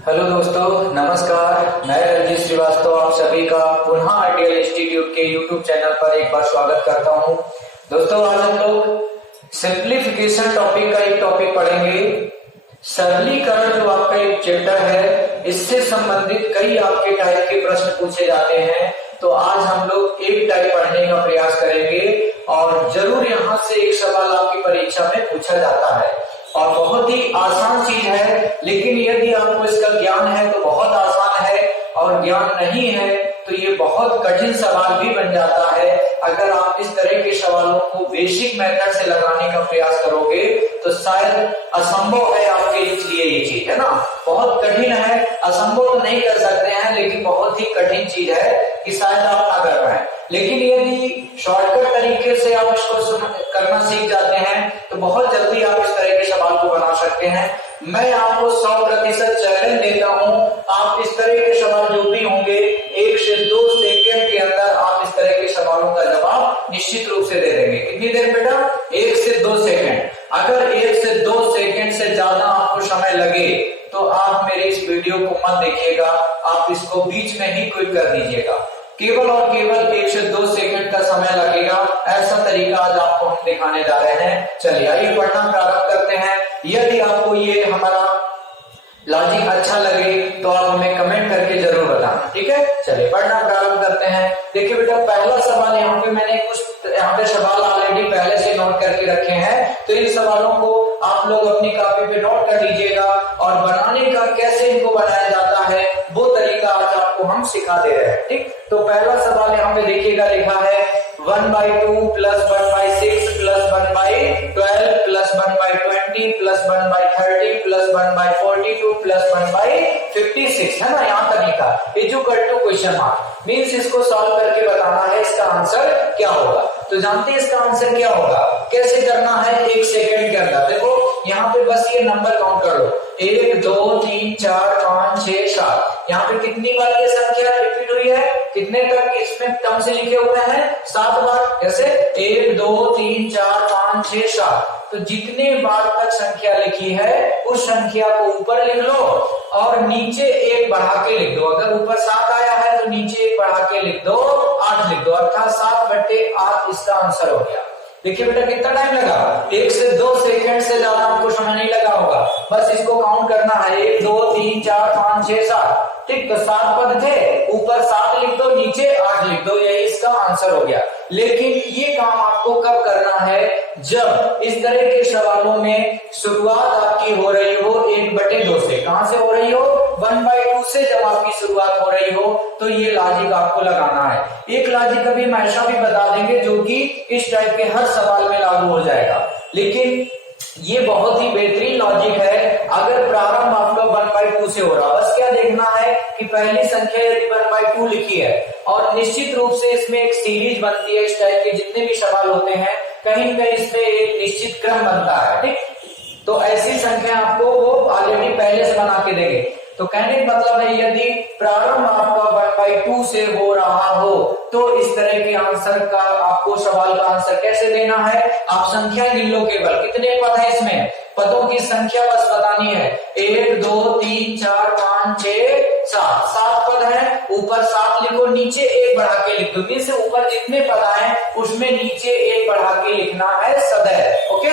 Hello दोस्तों, नमस्कार। मैं रंजीत श्रीवास्तव आप सभी का पुनः आरटीएल इंस्टीट्यूट के यूट्यूब चैनल पर एक बार स्वागत करता हूं। दोस्तों, आज हम लोग सिंप्लीफिकेशन टॉपिक का एक टॉपिक पढ़ेंगे। सरलीकरण जो आपका एक चैप्टर है, इससे संबंधित कई आपके टाइप के प्रश्न पूछे जाते हैं। तो आज हम लोग एक टाइप पढ़ने का प्रयास करेंगे और जरूर यहाँ से एक सवाल आपकी परीक्षा में पूछा जाता है और बहुत ही आसान चीज है, लेकिन यदि आपको इसका ज्ञान है तो बहुत आसान है और ज्ञान नहीं है तो ये बहुत कठिन सवाल भी बन जाता है। अगर आप इस तरह के सवालों को बेसिक मेथड से लगाने का प्रयास करोगे तो शायद असंभव है आपके लिए ये चीज, है ना। बहुत कठिन है, असंभव तो नहीं कर सकते हैं, लेकिन बहुत ही कठिन चीज है कि शायद आप ना कर पाए। लेकिन यदि शॉर्टकट तरीके से आप इसको करना सीख जाते हैं तो बहुत जल्दी आप इस तरह के सवाल को बना सकते हैं। मैं आपको 100% चैलेंज देता हूं, आप इस तरह के सवाल जो भी होंगे 1 से 2 सेकंड के अंदर आप इस तरह के सवालों का जवाब निश्चित रूप से दे देंगे। कितनी देर बेटा? 1 से 2 सेकंड। अगर 1 से 2 सेकंड से ज्यादा आपको समय लगे तो आप मेरे इस वीडियो को मत देखिएगा, आप इसको बीच में ही क्विट कर दीजिएगा। केवल और केवल 1 से 2 सेकंड का समय लगेगा, ऐसा तरीका आज आपको हम दिखाने जा रहे हैं। चलिए आइए पढ़ना प्रारंभ करते हैं। यदि आपको ये हमारा लॉजिक अच्छा लगे तो आप हमें कमेंट करके जरूर बताना, ठीक है। चलिए पढ़ना प्रारंभ करते हैं। देखिए बेटा, पहला सवाल यहाँ पे मैंने कुछ सवाल ऑलरेडी पहले से नोट करके रखे हैं, तो इन सवालों को आप लोग अपनी कॉपी पे नोट कर लीजिएगा और बनाने का कैसे इनको बनाया जाता है वो तरीका आज आपको हम सिखा दे रहे हैं, ठीक। तो पहला सवाल यहाँ पे देखिएगा, लिखा है 1/2 plus 1/6 plus 1/12 plus 1/20 plus 1/30 plus 1/42 plus 1/56, है ना। यहाँ तक लिखा equal to question mark, means इसको सॉल्व करके बताना है इसका आंसर क्या होगा। तो जानते हैं इसका आंसर क्या होगा, कैसे करना है? 1 सेकंड के अंदर देखो यहाँ पे बस ये नंबर काउंट कर लो, 1 2 3 4 5 6 7। यहाँ पे कितनी बार ये संख्या रिपीट हुई है? कितने तक इसमें टर्म से लिखे हुए हैं? 7 बार। जैसे 1 2 3 4 5 6 7। तो जितने बार तक संख्या लिखी है उस संख्या को ऊपर लिख लो और नीचे 1 बढ़ा के लिख दो। अगर ऊपर 7 आया है तो नीचे 1 बढ़ा के लिख दो, 8 लिख दो, अर्थात 7/8 इसका आंसर हो गया। देखिए बेटा कितना टाइम लगा, 1 से 2 सेकंड से ज्यादा आपको समय नहीं लगा होगा। बस इसको काउंट करना है, 1 2 3 4 5 6 7, ठीक। तो 7 पद थे, ऊपर 7 लिख दो, नीचे 8 लिख दो, यही इसका आंसर हो गया। लेकिन ये काम आपको कब करना है? जब इस तरह के सवालों में शुरुआत आपकी हो रही हो 1/2 से। कहां से हो रही हो? 1/2 से जब आपकी शुरुआत हो रही हो तो ये लॉजिक आपको लगाना है। एक लॉजिक अभी हम ऐसा भी बता देंगे जो कि इस टाइप के हर सवाल में लागू हो जाएगा, लेकिन ये बहुत ही बेहतरीन लॉजिक है। अगर प्रारंभ आपका 1/2 से हो रहा, बस क्या देखना है कि पहली संख्या यदि 1/2 लिखी है और निश्चित रूप से इसमें एक सीरीज बनती है, इस टाइप के जितने भी सवाल होते हैं कहीं न कहीं इसमें एक निश्चित क्रम बनता है, ठीक। तो ऐसी संख्या आपको वो ऑलरेडी पहले से बना के देंगे। तो कहने का मतलब है यदि प्रारंभ आपका 1/2 से हो रहा हो तो इस तरह के आंसर का आपको सवाल का आंसर कैसे देना है? आप संख्या गिन लो, केवल कितने पद है इसमें, पदों की संख्या बस बतानी है। 1 2 3 4 5 6 7, 7 पद है, ऊपर 7 लिखो, नीचे 1 बढ़ा के लिख दो। मीन्स ऊपर जितने पद है उसमें नीचे 1 बढ़ा के लिखना है सदैव, ओके।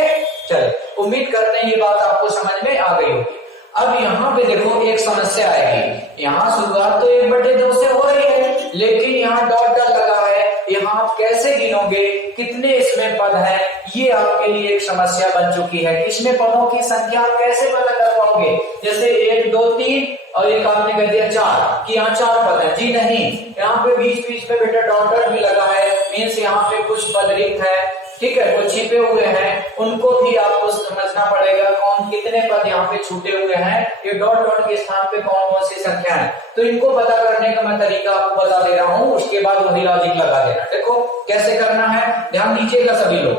चलिए उम्मीद करते हैं ये बात आपको समझ में आ गई होगी। अब यहाँ पे देखो एक समस्या आएगी, यहाँ शुरुआत तो 1/2 से हो रही है, लेकिन यहाँ डॉट डॉट लगा है, यहाँ आप कैसे गिनोगे कितने इसमें पद हैं? ये आपके लिए एक समस्या बन चुकी है। इसमें पदों की संख्या आप कैसे पता कर पाओगे? जैसे 1 2 3 और एक आपने कह दिया 4 कि यहाँ 4 पद है। जी नहीं, यहाँ पे बीच बीच में बेटा डॉट डॉट भी लगा है, मीन्स यहाँ पे कुछ पद रिक्त है, ठीक है, वो छिपे हुए हैं, उनको भी आपको समझना पड़ेगा कौन कितने पद यहाँ पे छूटे हुए हैं, ये डॉट डॉट के स्थान पे कौन कौन सी संख्या है। तो इनको पता करने का मैं तरीका आपको बता दे रहा हूँ, उसके बाद वही लॉजिक लगा देना। देखो कैसे करना है, ध्यान दीजिएगा सभी लोग।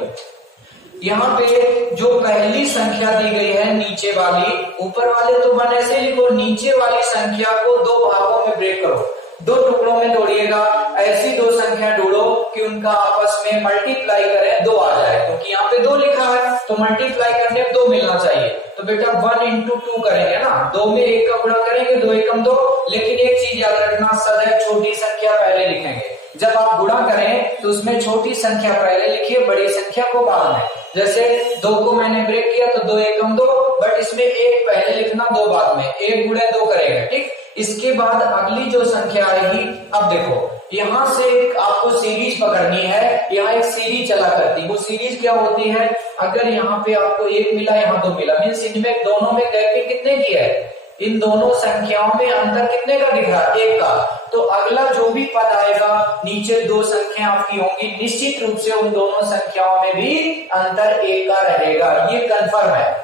यहाँ पे जो पहली संख्या दी गई है नीचे वाली, ऊपर वाले तो बने से लिखो, नीचे वाली संख्या को 2 भागों में ब्रेक करो। दो टुकड़ों में तोड़िएगा, ऐसी दो संख्या ढूंढो कि उनका आपस में मल्टीप्लाई करें 2 आ जाए, क्योंकि यहाँ पे 2 लिखा है तो मल्टीप्लाई करने में 2 मिलना चाहिए। तो बेटा 1 into 2 करेंगे ना, 2 में 1 का गुणा करेंगे, 2 एकम 2। लेकिन एक चीज याद रखना, सदैव छोटी संख्या पहले लिखेंगे। जब आप गुणा करें तो उसमें छोटी संख्या पहले लिखिए, बड़ी संख्या को बाद में। जैसे 2 को मैंने ब्रेक किया तो 2 एकम 2, बट इसमें 1 पहले लिखना, 2 बाद में, 1 गुणे 2 करेगा, ठीक। इसके बाद अगली जो संख्या आएगी, अब देखो यहां से एक आपको सीरीज पकड़नी है, यहाँ एक सीरीज चला करती है। वो सीरीज क्या होती है, अगर यहाँ पे आपको 1 मिला, यहाँ 2 मिला, मीन्स इनमें दोनों में गैपिंग कितने की है, इन दोनों संख्याओं में अंतर कितने का दिख रहा है, 1 का। तो अगला जो भी पद आएगा, नीचे 2 संख्या आपकी होंगी, निश्चित रूप से उन दोनों संख्याओं में भी अंतर 1 का रहेगा, ये कंफर्म है।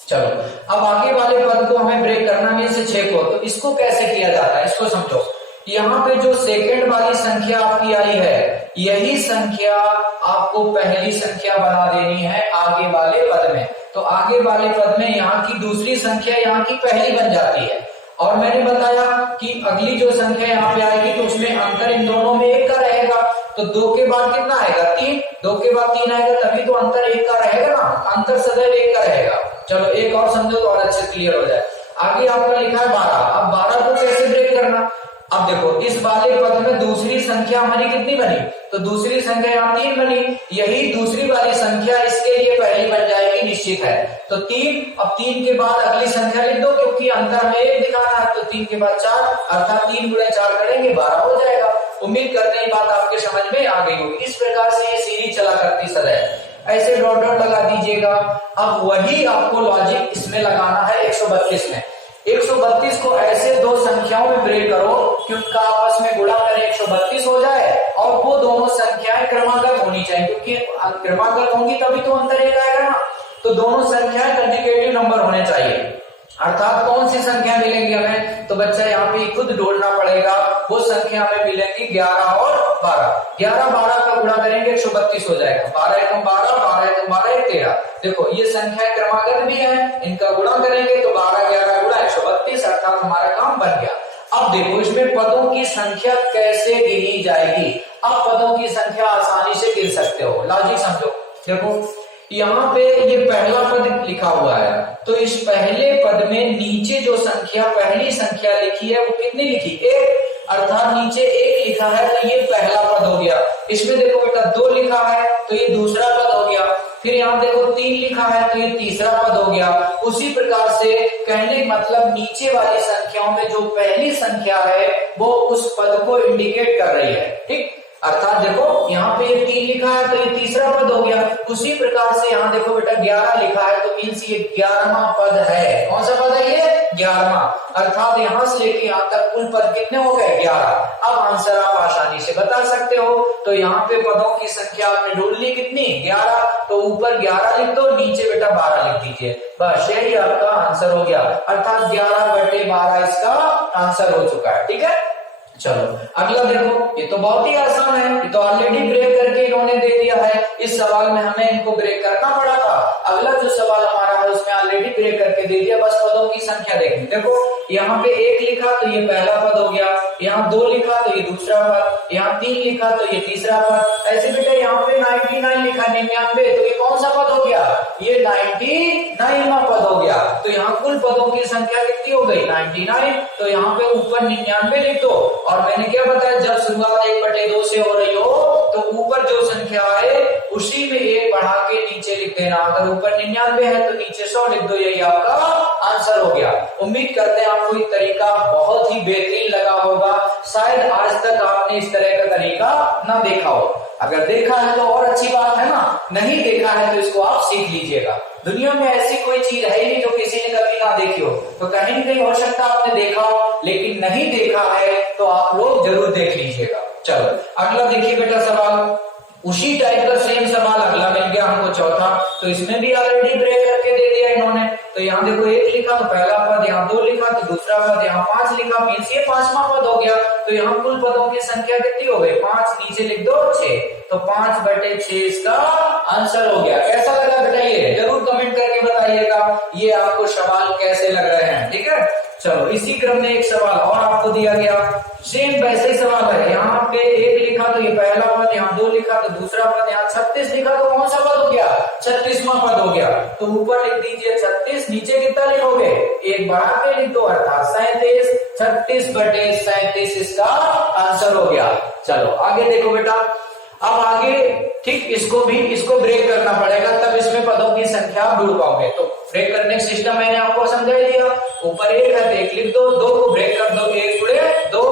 चलो अब आगे वाले पद को हमें ब्रेक करना है, से 6 को। तो इसको कैसे किया जाता है, इसको समझो। यहाँ पे जो सेकंड वाली संख्या आपकी आई है, यही संख्या आपको पहली संख्या बना देनी है आगे वाले पद में। तो आगे वाले पद में यहाँ की दूसरी संख्या यहाँ की पहली बन जाती है। और मैंने बताया कि अगली जो संख्या यहाँ पे आएगी तो उसमें अंतर इन दोनों में 1 का रहेगा। तो 2 के बाद कितना आएगा, 3, 2 के बाद 3 आएगा, तभी तो अंतर 1 का रहेगा ना, अंतर सदैव 1 का रहेगा। चलो एक और समझो तो और अच्छे से क्लियर हो जाए। आगे आपका लिखा है 12, अब 12 को कैसे ब्रेक करना। अब देखो इस वाले पद में दूसरी संख्या हमारी कितनी बनी, तो दूसरी संख्या यहाँ 3 बनी, यही दूसरी वाली संख्या इसके लिए पहली बन जाएगी, निश्चित है। तो 3, अब 3 के बाद अगली संख्या लिख दो, क्योंकि अंतर में 1 दिखाना है। तो 3 के बाद 4, अर्थात 3 गुणे 4 करेंगे 12 हो जाएगा। उम्मीद करते हैं बात आपके समझ में आ गई होगी। इस प्रकार से ये सीरीज चला करती सदैव, ऐसे डॉट डॉट लगा दीजिएगा। अब वही आपको लॉजिक इसमें लगाना है 132 में। 132 को ऐसे दो संख्याओं में ब्रेक करो कि उनका आपस में गुणा करें 132 हो जाए, और वो दोनों संख्याएं क्रमागत होनी चाहिए, क्योंकि क्रमागत होंगी तभी तो अंतर 1 आएगा ना। तो दोनों संख्याएं कंसेक्यूटिव नंबर होने चाहिए। अर्थात कौन सी संख्या मिलेंगी हमें, तो बच्चा यहाँ पे खुद ढूंढना पड़ेगा। वो संख्या हमें मिलेंगी 11 और 12। 11 12 का गुणा करेंगे 132 हो जाएगा। 12 एकम 12, 12 एकम 12 13। देखो ये संख्या क्रमागत भी है, इनका गुणा करेंगे तो 12 11 गुणा 132, अर्थात हमारा काम बन गया। अब देखो इसमें पदों की संख्या कैसे गिनी जाएगी। अब पदों की संख्या आसानी से गिन सकते हो, लॉजिक समझो। देखो यहाँ पे ये पहला पद लिखा हुआ है, तो इस पहले पद में नीचे जो संख्या पहली संख्या लिखी है वो कितनी लिखी, 1, अर्थात नीचे 1 लिखा है तो ये पहला पद हो गया। इसमें देखो बेटा 2 लिखा है तो ये दूसरा पद हो गया। फिर यहाँ देखो 3 लिखा है तो ये तीसरा पद हो गया। उसी प्रकार से कहने मतलब नीचे वाली संख्याओं में जो पहली संख्या है वो उस पद को इंडिकेट कर रही है, ठीक। अर्थात देखो यहाँ पे ये 3 लिखा है तो ये तीसरा पद हो गया। उसी प्रकार से यहाँ देखो बेटा 11 लिखा है तो मीन्स ये 11वां पद है। कौन सा पद है ये, 11वां। अर्थात यहाँ से लेके यहाँ तक कुल पद कितने हो गए, 11। अब आंसर आप आसानी से बता सकते हो। तो यहाँ पे पदों की संख्या आपने ढूंढ ली कितनी, 11। तो ऊपर 11 लिख दो, नीचे बेटा 12 लिख दीजिए, बस यही आपका आंसर हो गया। अर्थात 11/12 इसका आंसर हो चुका है, ठीक है। चलो अगला देखो, ये तो बहुत ही आसान है, ये तो ऑलरेडी ब्रेक करके इन्होंने दे दिया है। इस सवाल में हमें इनको ब्रेक करना पड़ा था। अगला जो सवाल हमारा है उसमें ऑलरेडी ब्रेक करके दे दिया, बस पदों की संख्या देखनी। देखो यहाँ पे 1 लिखा तो ये पहला पद हो गया, यहाँ 2 लिखा तो ये दूसरा पद, यहाँ 3 लिखा तो ये तीसरा पद। ऐसे बेटा यहाँ पे 99 लिखा, 99, तो ये कौन सा पद हो गया, ये 99वां पद हो गया। तो यहाँ कुल पदों की संख्या कितनी हो गई, 99। तो यहाँ पे ऊपर 99 लिख दो। और मैंने क्या बताया, जब शुरुआत 1/2 से हो रही हो तो ऊपर जो संख्या आए उसी में 1 बढ़ा के नीचे लिख देना। अगर ऊपर 99 है तो नीचे 100 लिख दो, यही आपका आंसर हो गया। उम्मीद करते हैं आपको ये तरीका बहुत ही बेहतरीन लगा होगा। शायद आज तक आपने इस तरह का तरीका ना देखा हो। अगर देखा है तो और अच्छी बात है ना, नहीं देखा है तो इसको आप सीख लीजिएगा। दुनिया में ऐसी कोई चीज है ही नहीं जो किसी ने कभी ना देखी हो। तो कहीं कहीं हो सकता है आपने देखा हो, लेकिन नहीं देखा है तो आप लोग जरूर देख लीजिएगा। चलो अगला देखिए बेटा सवाल, उसी टाइप का सेम सवाल अगला मिल गया हमको चौथा। तो इसमें भी ऑलरेडी ब्रेक करके दे दिया इन्होंने। तो यहाँ देखो 1 लिखा तो पहला पद, यहाँ 2 लिखा तो दूसरा पद, यहाँ 5 लिखा मीन्स ये 5वां पद हो गया। तो यहाँ कुल पदों की संख्या कितनी हो गई, 5, नीचे लिख दो 6। तो 5/6 इसका आंसर हो गया। कैसा लगा बेटा, ये जरूर कमेंट करके बताइएगा ये आपको सवाल कैसे लग रहे हैं, ठीक है। चलो इसी क्रम में एक सवाल और आपको दिया गया, सेम वैसे ही सवाल है, यहाँ पे 1 लिखा तो ये पहला पद, यहाँ 2 लिखा तो दूसरा पद, यहाँ 36 लिखा तो कौन सा पद हो गया, 36वां पद हो गया। तो ऊपर लिख दीजिए 36, नीचे कितना लिखोगे, 1 बढ़ा के लिख दो अर्थात 37, 36/37 इसका आंसर हो गया। चलो आगे देखो बेटा, अब आगे ठीक इसको ब्रेक करना पड़ेगा, तब इसमें पदों की संख्या आप ढूंढ पाओगे। तो ब्रेक करने का सिस्टम मैंने आपको समझा दिया, ऊपर 1 है तो 1 लिख दो, 2 को ब्रेक कर दो, 1 गुणे 2,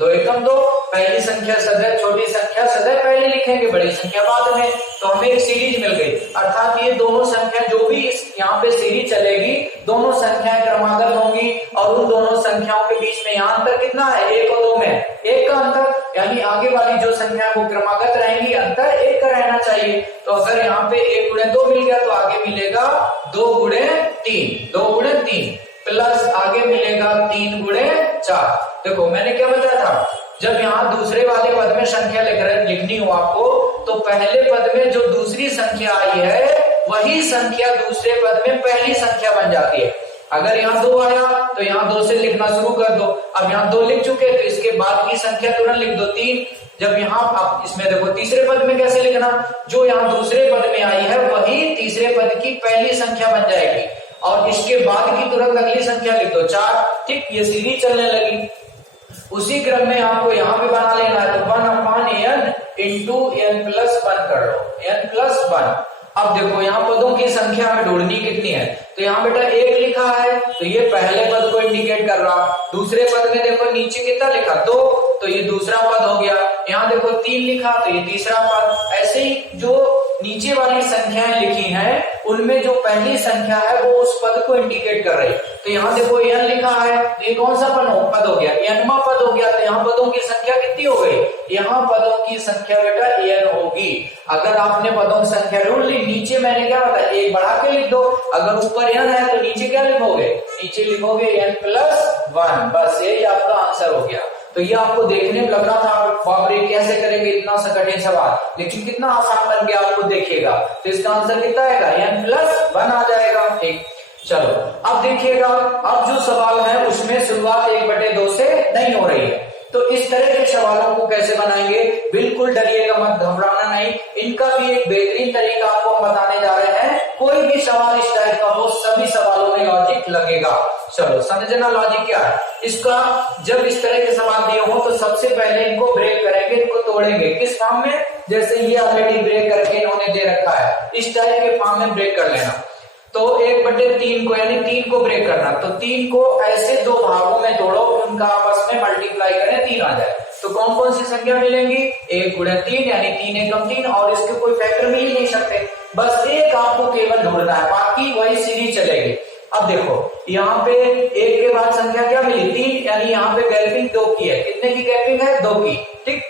2 एकम 2, पहली संख्या सदैव छोटी संख्या सदैव पहले लिखेंगे, बड़ी संख्या बाद में। तो हमें एक सीरीज मिल गई, अर्थात ये दोनों संख्या जो भी यहाँ पे सीरीज चलेगी, दोनों संख्याएं क्रमागत होंगी और उन दोनों संख्याओं के बीच में यहाँ अंतर कितना है, 1 और 2 में 1 का अंतर, यानी आगे वाली जो संख्या वो क्रमागत रहेंगी, अंतर 1 का रहना चाहिए। तो अगर यहाँ पे 1 गुणे 2 मिल गया तो आगे मिलेगा 2 गुणे 3, 2 गुणे 3 प्लस आगे मिलेगा 3 गुणे 4। देखो मैंने क्या बताया था, जब यहाँ दूसरे वाले पद में संख्या लिखनी हो आपको, तो पहले पद में जो दूसरी संख्या आई है वही संख्या दूसरे पद में पहली संख्या बन जाती है। अगर यहाँ 2 आया तो यहाँ 2 से लिखना शुरू कर दो, अब यहाँ 2 लिख चुके तो इसके बाद की संख्या तुरंत लिख दो 3। जब यहाँ आप इसमें देखो तीसरे पद में कैसे लिखना, जो यहाँ दूसरे पद में आई है वही तीसरे पद की पहली संख्या बन जाएगी और इसके बाद की तुरंत अगली संख्या लिख दो 4। ठीक, ये सीरीज चलने लगी। उसी क्रम में आपको यहाँ पे बना लेना है, तो 1/n इंटू n+1 कर लो, n+1। अब देखो यहाँ पदों की संख्या हमें ढूंढनी कितनी है, तो यहाँ बेटा 1 लिखा है तो ये पहले पद को इंडिकेट कर रहा, दूसरे पद में देखो नीचे कितना लिखा 2, तो ये दूसरा पद हो गया, यहाँ देखो 3 लिखा तो ये तीसरा पद। ऐसे ही जो नीचे वाली संख्याएं लिखी हैं उनमें जो पहली संख्या है वो उस पद को इंडिकेट कर रही। तो यहाँ देखो n लिखा है तो ये कौन सा पद हो गया, n वां पद हो गया। तो यहाँ पदों की संख्या कितनी हो गई, यहाँ पदों की संख्या बेटा n होगी। अगर आपने पदों की संख्या ढूंढ ली, नीचे मैंने क्या बताया 1 बढ़ा के लिख दो, अगर ऊपर n है तो नीचे क्या लिखोगे, नीचे लिखोगे n+1, बस यही आपका आंसर हो गया। तो ये आपको देखने में लग रहा था बाप रे कैसे करेंगे इतना सा कठिन सवाल, लेकिन कितना आसान बन गया आपको देखिएगा। तो इसका आंसर कितना आएगा, n+1 आ जाएगा। ठीक, चलो अब देखिएगा, अब जो सवाल है उसमें शुरुआत 1/2 से नहीं हो रही है, तो इस तरह के सवालों को कैसे बनाएंगे, बिल्कुल डरिएगा मत, घबराना नहीं। इनका भी एक बेहतरीन तरीका आपको हम बताने जा रहे हैं। कोई भी सवाल इस टाइप का हो, सभी सवालों में लॉजिक लगेगा। चलो समझना लॉजिक क्या है इसका। जब इस तरह के सवाल दिए हो तो सबसे पहले इनको ब्रेक करेंगे, इनको तोड़ेंगे। किस फॉर्म में, जैसे ये ऑलरेडी ब्रेक करके इन्होंने दे रखा है, इस टाइप के फॉर्म में ब्रेक कर लेना। तो 1/3 को यानी 3 को ब्रेक करना, तो 3 को ऐसे 2 भागों में तोड़ो, उनका आपस में मल्टीप्लाई करें, 3 आ जाए। तो कौन कौन सी संख्या मिलेंगी, 1 गुणे 3 यानी 3 एकम 3, और इसके कोई फैक्टर मिल ही नहीं सकते। बस एक आपको केवल ढूंढना है, बाकी वही सीरीज चलेगी। अब देखो यहाँ पे 1 के बाद संख्या क्या मिली 3, यानी यहाँ पे गैपिंग 2 की है। कितने की गैपिंग है, 2 की। ठीक,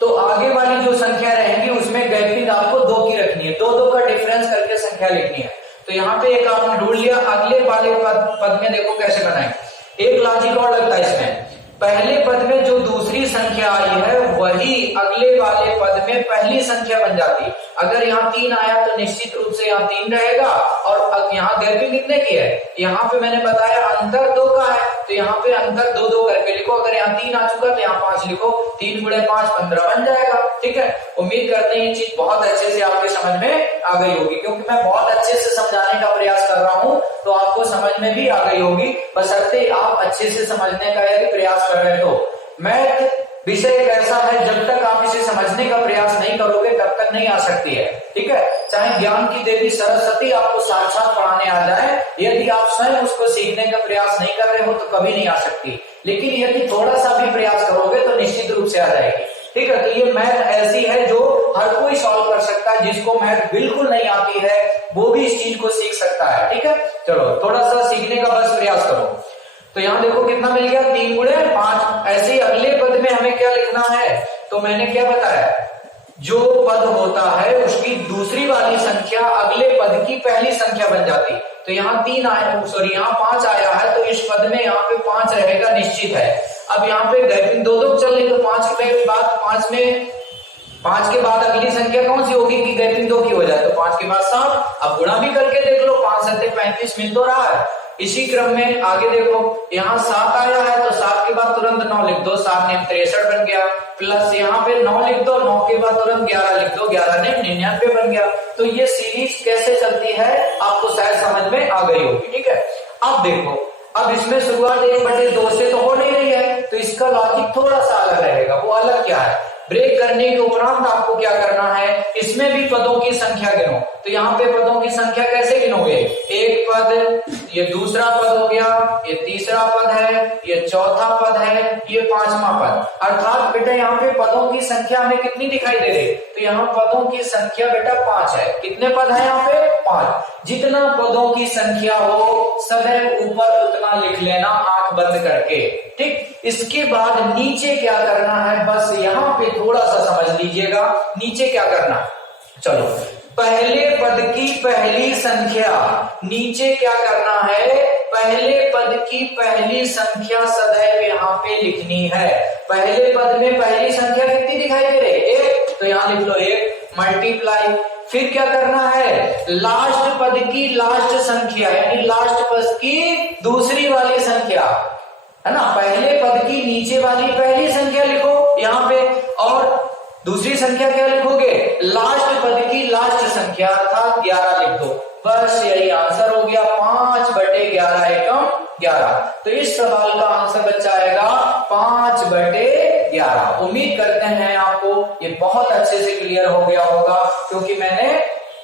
तो आगे वाली जो संख्या रहेंगी उसमें गैपिंग आपको 2 की रखनी है, 2 का डिफरेंस करके संख्या लिखनी है। तो यहाँ पे एक आपने ढूंढ लिया। अगले वाले पद में देखो कैसे बनाएंगे, एक लॉजिक और लगता है इसमें। पहले पद में जो दूसरी संख्या आई है वही अगले वाले पद में पहली संख्या बन जाती। अगर यहाँ 3 आया तो निश्चित रूप से यहाँ 3 रहेगा, और अब यहाँ गैपिंग कितने की है, यहाँ पे मैंने बताया अंतर 2 का है, तो यहाँ पे अंतर 2 करके लिखो। अगर यहाँ 3 आ चुका तो यहाँ 5 लिखो, 3 गुणे 5 15 बन जाएगा। ठीक है, उम्मीद करते हैं ये चीज बहुत अच्छे से आपके समझ में आ गई होगी, क्योंकि मैं बहुत अच्छे से समझाने का प्रयास कर रहा हूँ, तो आपको समझ में भी आ गई होगी, बशर्ते आप अच्छे से समझने का यदि प्रयास कर रहे हो। मैथ विषय एक ऐसा है, जब तक आप इसे समझने का प्रयास नहीं करोगे तब तक नहीं आ सकती है। ठीक है, चाहे ज्ञान की देवी सरस्वती आपको साक्षात पढ़ाने आ जाए, यदि आप स्वयं उसको सीखने का प्रयास नहीं कर रहे हो तो कभी नहीं आ सकती। लेकिन यदि थोड़ा सा भी प्रयास करोगे तो निश्चित रूप से आ जाएगी। ठीक है, तो ये मैथ ऐसी है जो हर कोई सॉल्व कर सकता है। जिसको मैथ बिल्कुल नहीं आती है वो भी इस चीज को सीख सकता है। ठीक है, चलो थोड़ा सा सीखने का बस प्रयास करो। तो यहाँ देखो कितना मिल गया, 3 गुणे 5। ऐसे ही अगले पद में हमें क्या लिखना है, तो मैंने क्या बताया, जो पद होता है उसकी दूसरी वाली संख्या अगले पद की पहली संख्या बन जाती। तो यहाँ 3 आया, सॉरी यहाँ 5 आया है, तो इस पद में यहाँ पे 5 रहेगा निश्चित है। अब यहाँ पे गैपिंग 2 चल रही, तो 5 के बाद 5 के बाद अगली संख्या कौन सी होगी कि गैपिंग 2 की हो जाए, तो 5 के बाद 7। अब गुणा भी करके देख लो, 5 7 35 मिल तो रहा है। इसी क्रम में आगे देखो, यहाँ 7 आया है तो 7 के बाद तुरंत 9 लिख दो, 7 ने 63 बन गया, प्लस यहाँ पे 9 लिख दो, 9 के बाद तुरंत 11 लिख दो, 11 ने 99 बन गया। तो ये सीरीज कैसे चलती है आपको शायद समझ में आ गई होगी, ठीक है। अब देखो, अब इसमें शुरुआत 1/2 से तो हो नहीं रही है, तो इसका लॉजिक थोड़ा सा अलग रहेगा। वो अलग क्या है, ब्रेक करने के उपरांत आपको क्या करना है, इसमें भी पदों की संख्या गिनो। तो यहाँ पे पदों की संख्या कैसे गिनोगे, एक पद, ये दूसरा पद हो गया, ये तीसरा पद है, ये चौथा पद है, ये 5वां पद। अर्थात बेटा यहाँ पे पदों की संख्या हमें कितनी दिखाई दे रही, तो यहाँ पदों की संख्या बेटा 5 है। कितने पद है यहाँ पे, 5। जितना पदों की संख्या हो सदैव ऊपर उतना लिख लेना आंख बंद करके, ठीक। इसके बाद नीचे क्या करना है, बस यहाँ पे थोड़ा सा समझ लीजिएगा, नीचे क्या करना, चलो पहले पद की पहली संख्या, नीचे क्या करना है, पहले पद की पहली संख्या सदैव यहाँ पे लिखनी है। पहले पद में पहली संख्या कितनी दिखाई दे रही है, 1, तो यहाँ लिख लो 1 मल्टीप्लाई, फिर क्या करना है, लास्ट पद की लास्ट संख्या यानी लास्ट पद की दूसरी वाली संख्या है ना, पहले पद की नीचे वाली पहली संख्या लिखो यहाँ पे, और दूसरी संख्या क्या लिखोगे, लास्ट पद की लास्ट संख्या अर्थात 11 लिख दो। बस यही आंसर हो गया, 5/11 एकम 11। तो इस सवाल का आंसर बच्चा आएगा 5/11। उम्मीद करते हैं आपको ये बहुत अच्छे से क्लियर हो गया होगा, क्योंकि मैंने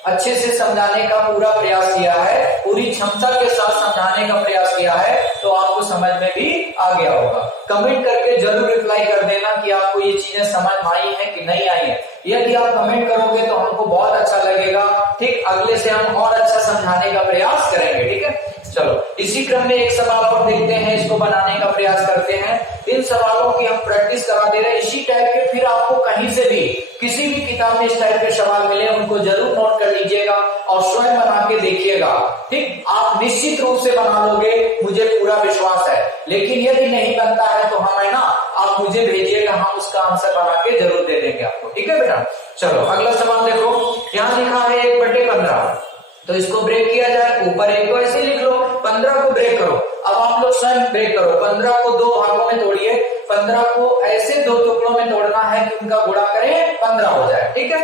अच्छे से समझाने का पूरा प्रयास किया है, पूरी क्षमता के साथ समझाने का प्रयास किया है, तो आपको समझ में भी आ गया होगा। कमेंट करके जरूर रिप्लाई कर देना कि आपको ये चीजें समझ आई है कि नहीं आई है। यदि आप कमेंट करोगे तो हमको बहुत अच्छा लगेगा, ठीक। अगले से हम और अच्छा समझाने का प्रयास करेंगे, ठीक है। चलो इसी क्रम में एक सवाल और देखते हैं, इसको बनाने का प्रयास करते हैं। इन सवालों की हम प्रैक्टिस करा दे रहे हैं इसी टाइप के, फिर आपको कहीं से भी किसी भी किताब में इस टाइप के सवाल मिले उनको जरूर नोट कर लीजिएगा और स्वयं बना के देखिएगा, ठीक। आप निश्चित रूप से बना लोगे, मुझे पूरा विश्वास है। लेकिन यदि नहीं बनता है तो हम है ना, आप मुझे भेजिएगा, हम उसका आंसर बना के जरूर दे देंगे आपको, ठीक है बेटा। चलो अगला सवाल देखो, यहाँ लिखा है 1/15, तो इसको ब्रेक किया जाए, ऊपर 1 को ऐसे लिख लो, 15 को ब्रेक करो। अब आप लोग स्वयं ब्रेक करो, 15 को 2 भागों में तोड़िए, 15 को ऐसे 2 टुकड़ों में तोड़ना है कि उनका गुणा करें 15 हो जाए, ठीक है।